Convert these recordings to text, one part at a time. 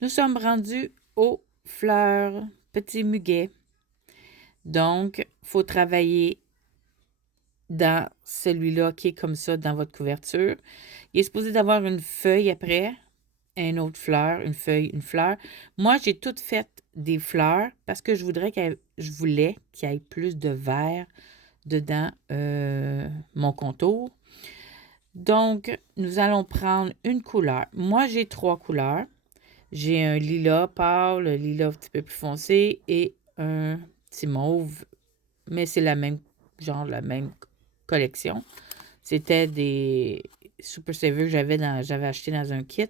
Nous sommes rendus aux fleurs, petits muguets. Donc, il faut travailler dans celui-là qui est comme ça dans votre couverture. Il est supposé d'avoir une feuille après, une autre fleur, une feuille, une fleur. Moi, j'ai toutes fait des fleurs parce que je voulais qu'il y ait plus de vert dedans mon contour. Donc, nous allons prendre une couleur. Moi, j'ai 3 couleurs. J'ai un lilas pâle, un lilas un petit peu plus foncé et un petit mauve, mais c'est la même collection. C'était des Super Saver que j'avais acheté dans un kit.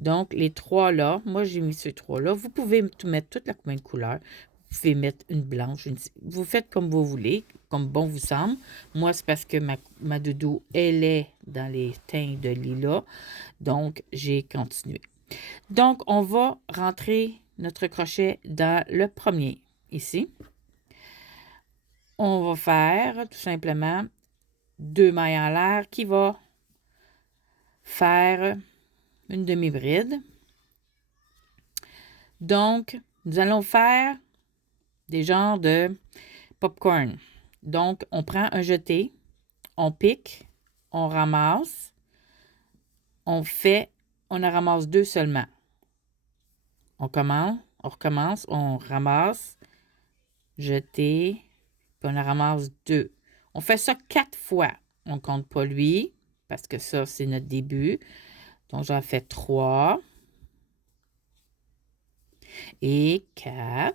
Donc, les 3 là, moi, j'ai mis ces 3 là. Vous pouvez tout mettre toute la même couleur. Vous pouvez mettre une blanche. Vous faites comme vous voulez, comme bon vous semble. Moi, c'est parce que ma doudou, elle est dans les teints de lilas. Donc, j'ai continué. Donc, on va rentrer notre crochet dans le premier, ici. On va faire, tout simplement, 2 mailles en l'air qui va faire une demi-bride. Donc, nous allons faire des genres de popcorn. Donc, on prend un jeté, on pique, on ramasse, on en ramasse 2 seulement. On recommence, on ramasse, jeté, puis on en ramasse 2. On fait ça 4 fois. On ne compte pas lui, parce que ça, c'est notre début. Donc, j'en fais 3 et 4.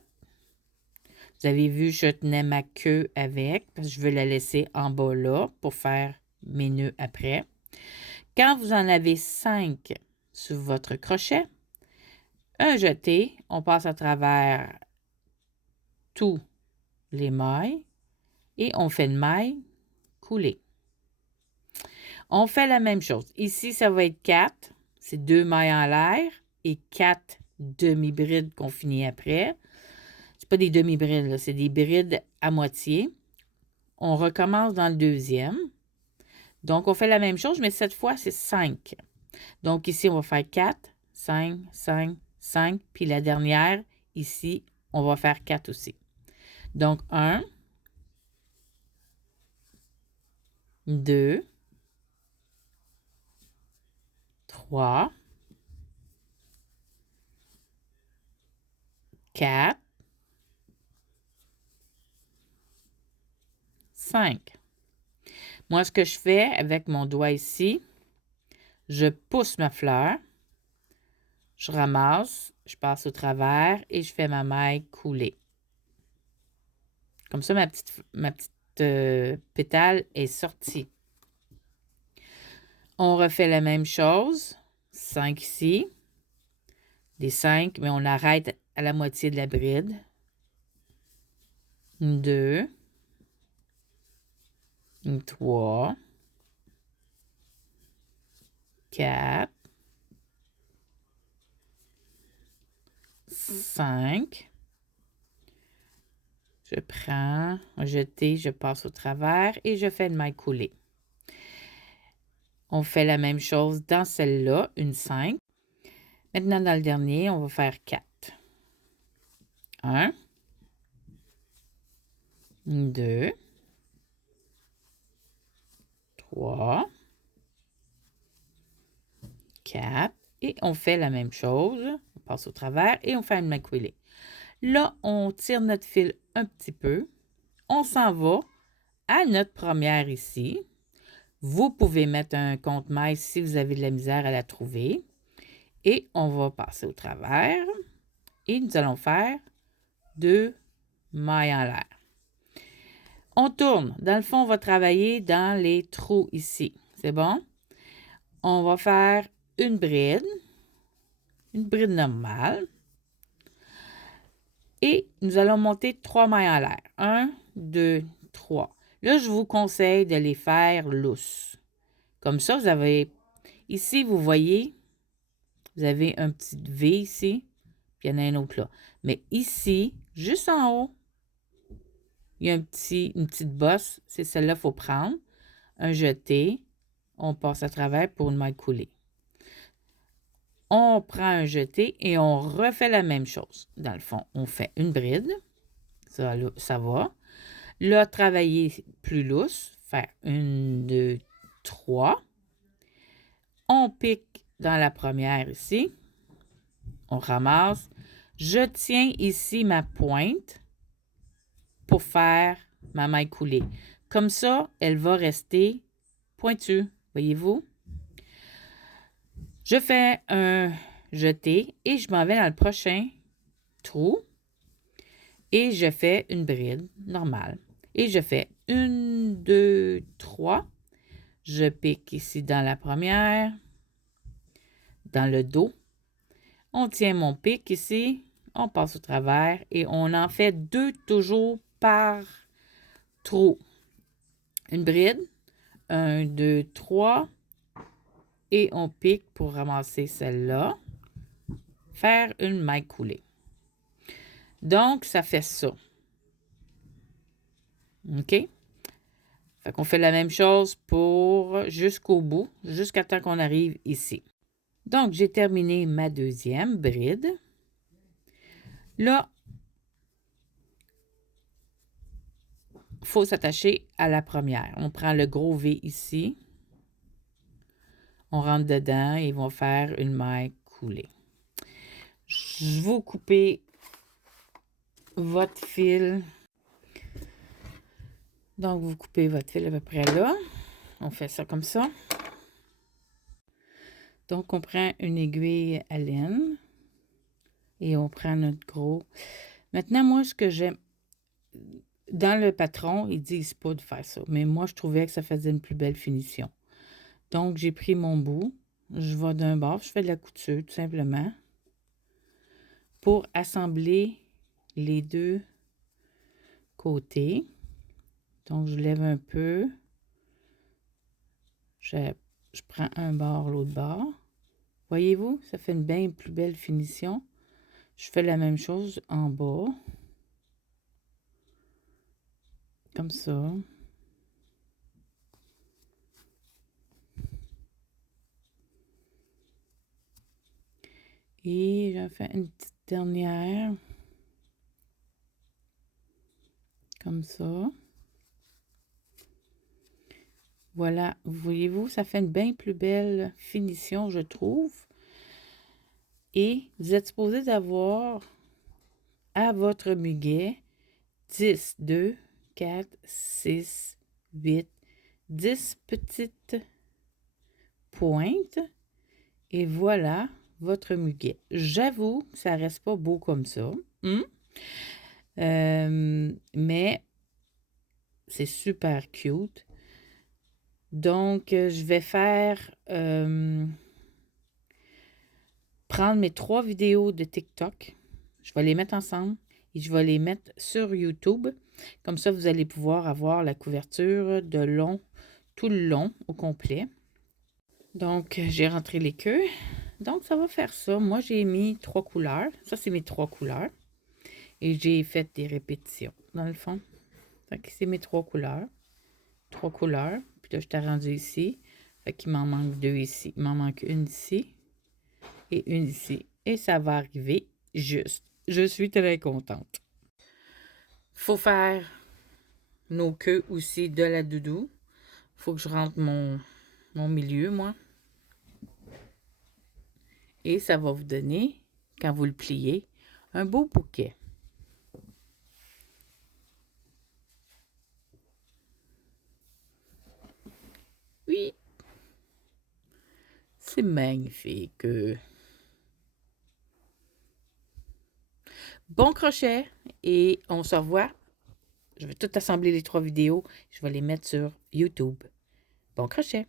Vous avez vu, je tenais ma queue avec, parce que je veux la laisser en bas là pour faire mes nœuds après. Quand vous en avez 5 sur votre crochet, un jeté, on passe à travers tous les mailles et on fait une maille coulée. On fait la même chose. Ici, ça va être 4. C'est 2 mailles en l'air et 4 demi-brides qu'on finit après. C'est pas des demi-brides, là, c'est des brides à moitié. On recommence dans le deuxième. Donc, on fait la même chose, mais cette fois, c'est 5. Donc, ici, on va faire 4, 5, 5, 5. Puis la dernière, ici, on va faire 4 aussi. Donc, 1, 2, 3, 4, 5. Moi, ce que je fais avec mon doigt ici, je pousse ma fleur, je ramasse, je passe au travers et je fais ma maille coulée. Comme ça, ma petite pétale est sortie. On refait la même chose. 5 ici. Des 5, mais on arrête à la moitié de la bride. 2. 3. 4. 5. Je prends un jeté, je passe au travers et je fais une maille coulée. On fait la même chose dans celle-là, une 5. Maintenant, dans le dernier, on va faire 4. 1, 2, 3, 4. Et on fait la même chose. On passe au travers et on fait une maille coulée. Là, on tire notre fil un petit peu. On s'en va à notre première ici. Vous pouvez mettre un compte-maille si vous avez de la misère à la trouver. Et on va passer au travers. Et nous allons faire 2 mailles en l'air. On tourne. Dans le fond, on va travailler dans les trous ici. C'est bon? On va faire une bride normale. Et nous allons monter 3 mailles en l'air. 1, 2, 3. Là, je vous conseille de les faire lousses. Comme ça, vous avez... Ici, vous voyez, vous avez un petit V ici, puis il y en a un autre là. Mais ici, juste en haut, il y a une petite bosse. C'est celle-là qu'il faut prendre. Un jeté. On passe à travers pour une maille coulée. On prend un jeté et on refait la même chose. Dans le fond, on fait une bride. Ça, là, ça va. Là, travailler plus lousse. Faire 1, 2, 3. On pique dans la première ici. On ramasse. Je tiens ici ma pointe pour faire ma maille coulée. Comme ça, elle va rester pointue. Voyez-vous? Je fais un jeté et je m'en vais dans le prochain trou et je fais une bride normale. Et je fais 1, 2, 3. Je pique ici dans la première, dans le dos. On tient mon pic ici, on passe au travers et on en fait 2 toujours par trou. Une bride, 1, 2, 3 et on pique pour ramasser celle-là. Faire une maille coulée. Donc, ça fait ça. OK? Fait qu'on fait la même chose pour jusqu'au bout, jusqu'à temps qu'on arrive ici. Donc, j'ai terminé ma deuxième bride. Là, il faut s'attacher à la première. On prend le gros V ici. On rentre dedans et ils vont faire une maille coulée. Je vais couper votre fil. Donc, vous coupez votre fil à peu près là. On fait ça comme ça. Donc, on prend une aiguille à laine et on prend notre gros. Maintenant, moi, ce que j'aime, dans le patron, ils disent pas de faire ça, mais moi, je trouvais que ça faisait une plus belle finition. Donc, j'ai pris mon bout, je vais d'un bord, je fais de la couture tout simplement pour assembler les deux côtés. Donc, je lève un peu, je prends un bord, l'autre bord. Voyez-vous, ça fait une bien plus belle finition. Je fais la même chose en bas, comme ça. Et j'en fais une petite dernière, comme ça. Voilà, voyez-vous, ça fait une bien plus belle finition, je trouve. Et vous êtes supposé d'avoir à votre muguet 10, 2, 4, 6, 8, 10 petites pointes. Et voilà votre muguet. J'avoue que ça reste pas beau comme ça. Mais c'est super cute. Donc, je vais faire prendre mes 3 vidéos de TikTok. Je vais les mettre ensemble et je vais les mettre sur YouTube. Comme ça, vous allez pouvoir avoir la couverture de long, tout le long au complet. Donc, j'ai rentré les queues. Donc, ça va faire ça. Moi, j'ai mis 3 couleurs. Ça, c'est mes 3 couleurs. Et j'ai fait des répétitions, dans le fond. Fait que c'est mes 3 couleurs. 3 couleurs. Puis là, je t'ai rendu ici. Fait qu'il m'en manque 2 ici. Il m'en manque une ici. Et une ici. Et ça va arriver juste. Je suis très contente. Faut faire nos queues aussi de la doudou. Faut que je rentre mon milieu, moi. Et ça va vous donner, quand vous le pliez, un beau bouquet. Oui, c'est magnifique. Bon crochet et on se revoit. Je vais tout assembler les 3 vidéos. Je vais les mettre sur YouTube. Bon crochet!